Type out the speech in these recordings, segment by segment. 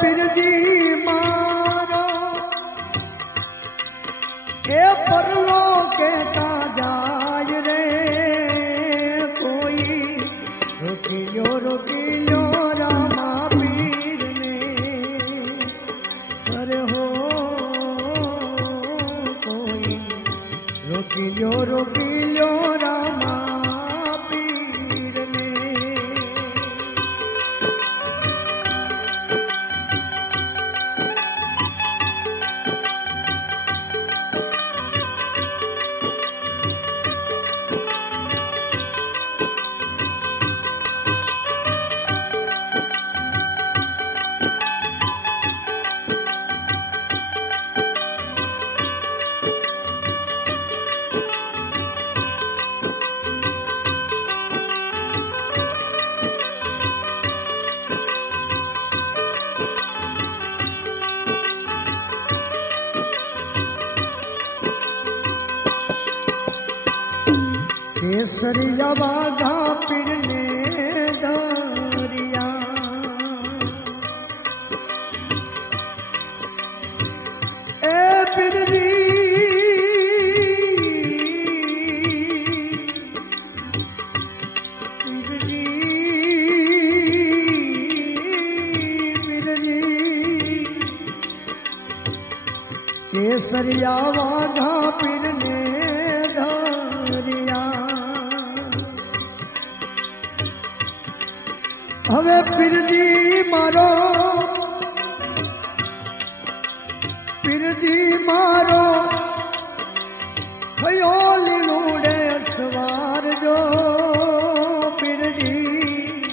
પીરજી મારો એ પરલો કેતા જાય રે કોઈ રોકી લ્યો રામા પીર ને અરે હો કોઈ રોકી લ્યો રામા केसरिया बाघा पीरने दरिया ए पीरजी पीरजी पीरजी केसरिया बाघा पीरने હવે પીરજી મારો થયો લીલુડે સવાર જો પીરજી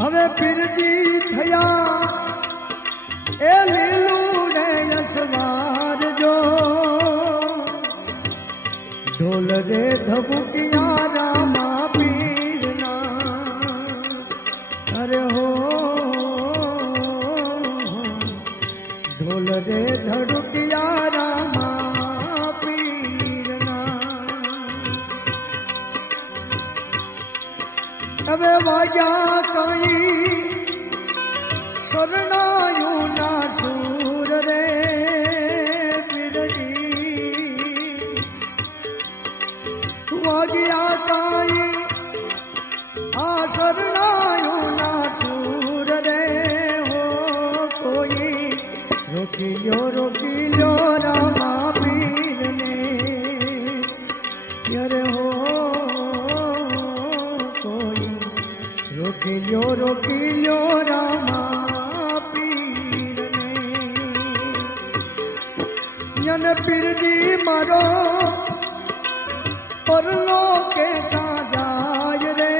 હવે પીરજી થયા એ લીલુડે સવાર જો ઢોલ રે ધબુકિયા રામા अरे हो ढोल रे धड़ुकिया रामा पीरना अबे वाग्या कई शरणायु ना सूर रे पीरजी वाग्या कई आ शरणायु सूर रे हो कोई रोकी ल्यो रामा पीर ने अरे हो कोई रोकी ल्यो रामा पीर ने यन पीरजी मारो परलो के जाय रे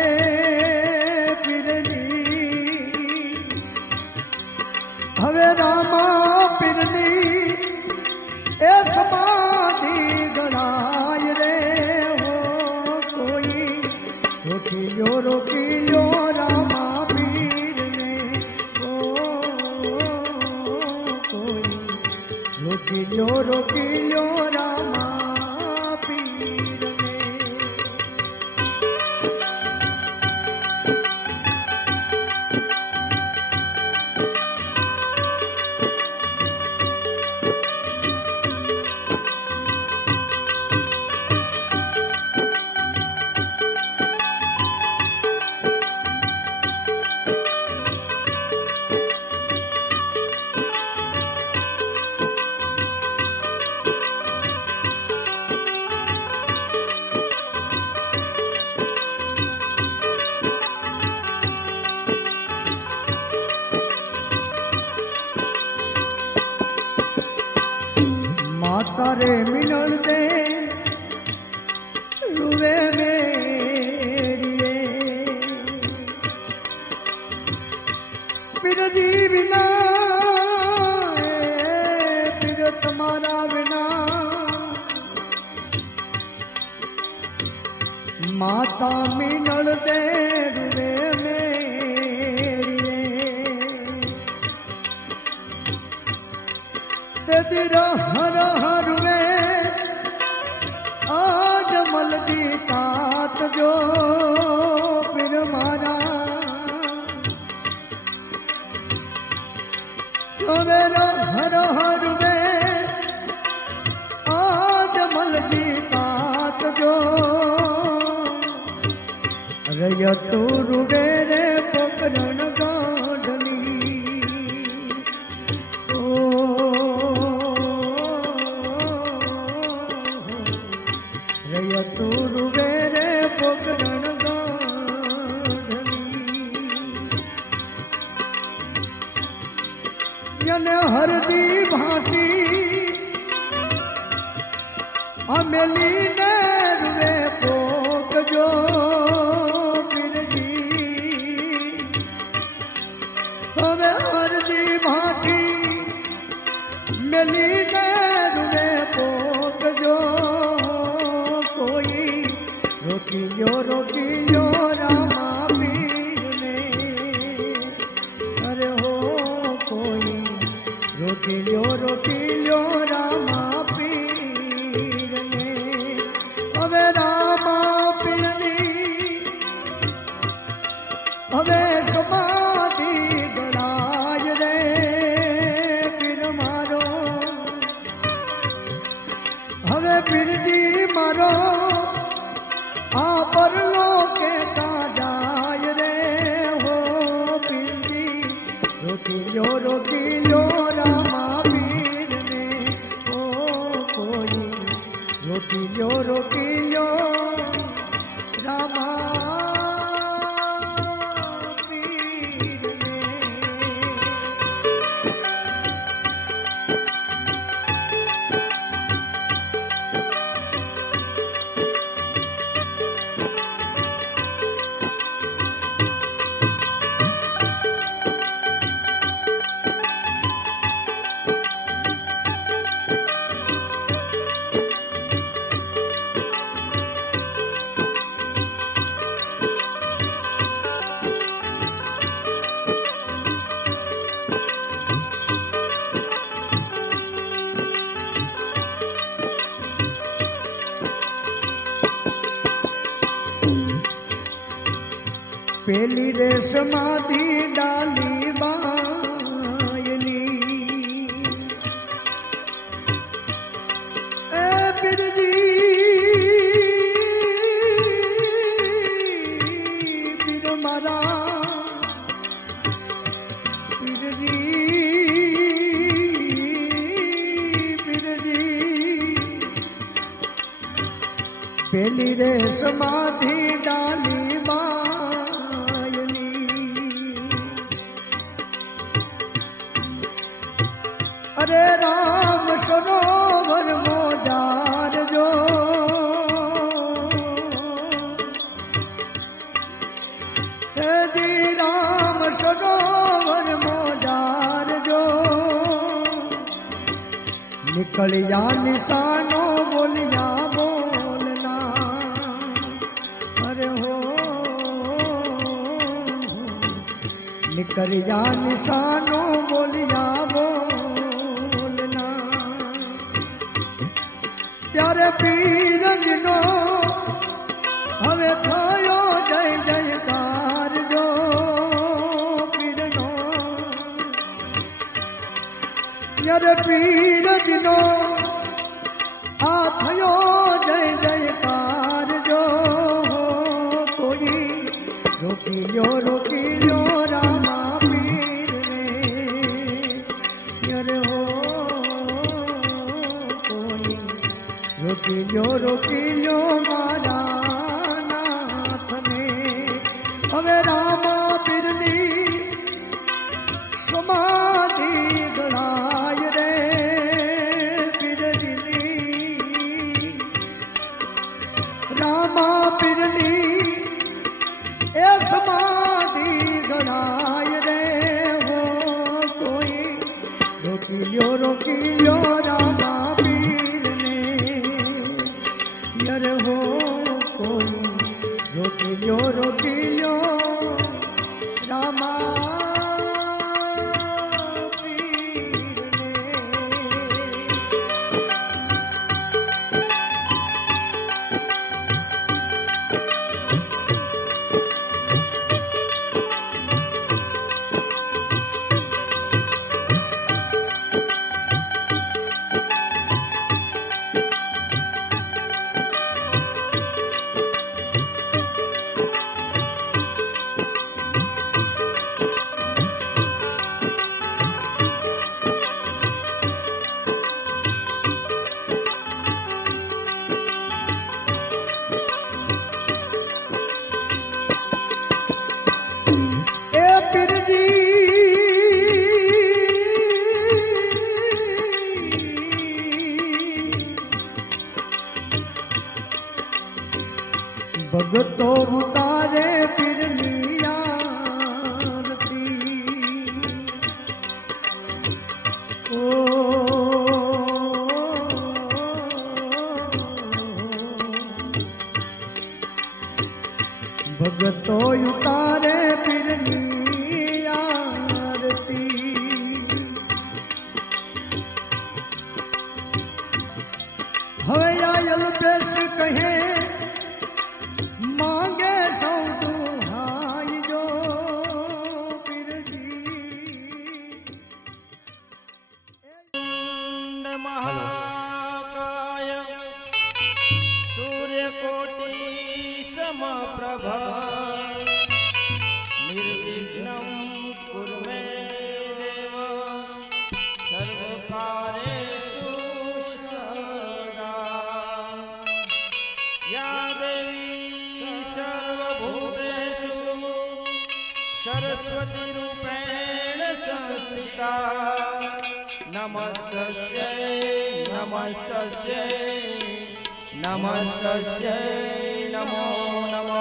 હવે રામા પીરની એ સમાધિ ગણાય રે હો કોઈ રોકી લ્યો રામા પીરને ઓ કોઈ રોકી લ્યો રામા પીરને तारे मिलण दे रुवे मेरिए पीरजी बिना पीर तुम्हारा बिना माता मिलण दे रुवे मेरिए तेरा हर हर आज मलदी तात जो फिर मारा રયતો રૂડે રે પોકરણ ગાઢની ઓ રયતો રૂડે રે પોકરણ ગાઢની યને હરદી ભાટી અમેલી ને રૂવે પોકજો હવે હરદી ભાટી મેલી ને રૂવે પોકજો કોઈ રોકી લો રામા પીરને અરે હો કોઈ રોકી લો રામા પીરને હવે રામા પીરની હવે સમાધિ ગણાય રે પીર મારો હવે પીરજી મારો આ પરલો કે કા જાય રે હો પીરજી રોકી લો રામા પીરને ઓ કોઈ રોકી લો રામા પેલી રે સમાધિ ડાલી બાયની એ પીર મારા પીરજી પેલી રે સમાધિ ડાલી બા અરે રામ સરોવર મોજાર જો જી રામ સરોવર મોજાર જો નિકળ્યા નિશાનો બોલ્યા બોલના અરે હો નિકળ્યા નિશાનો બોલ્યા બોલ ત્યારે પીરજનો હવે થયો જય જયકાર જો પીરનો ત્યારે પીરજનો આ થયો જય જયકાર જો કોઈ રોકી લો રામા પીરને યરે હો રોકી લો મારા નાથને હવે રામા પીરની સમાધિ ગણાય રે પીરજીની રામા પીરની એ સમાધિ ગણાય રે હો કોઈ રોકી લો રામા હો કોઈ રોકી લો રામા ભગતો ઉતારે પીરની આરતી ઓ ભગતો ઉતારે પીરની આરતી હવે આયલ બેસ કહે માંગે સૌ દુહાઈ જો પીરજી મહાકાય સૂર્યકોટી સમપ્રભા નિર્વિઘ્नं કુરુ મે દેવ સર્વકાર્યેષુ સદા યા દેવી સર્વભૂતેષુ સરસ્વતી રૂપેણ સંસ્થિતા નમસ્તસ્યૈ નમસ્તસ્યૈ નમસ્તસ્યૈ નમો નમઃ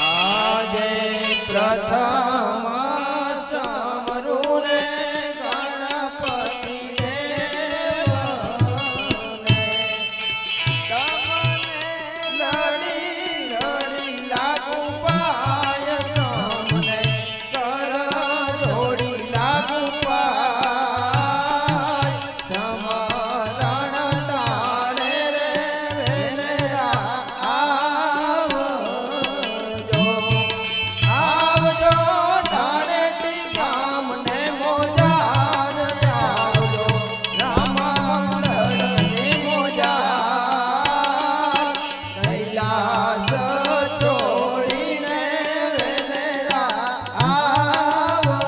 આદે પ્રથમ સમરૂરે ગણપતિ દેવને તમને લડી લડી લાગુ પાય તમને કર જોડી લાગુ પાય સમરણ તારે રે વેલેરા આવજો આવજો ધારેટી ગામને મોજાર આવજો રામામંડળની મોજાર કૈલાસ છોડીને વેલેરા આવજો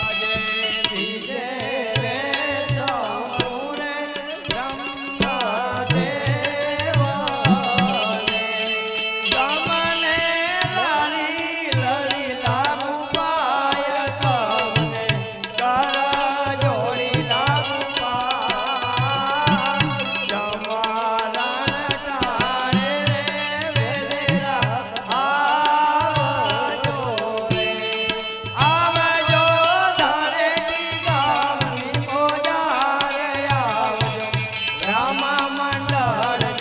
આજે બીજે રે સમૂરે બ્રહ્મદેવને ગમને લડી લડી લાગુ પાય તમને કર જોડી લાગુ પાય જમારણ ટાણે રે વેલેરા આવજો રે આવજો ધારેટી ગામની મોજારે આવજો રામા મંડળ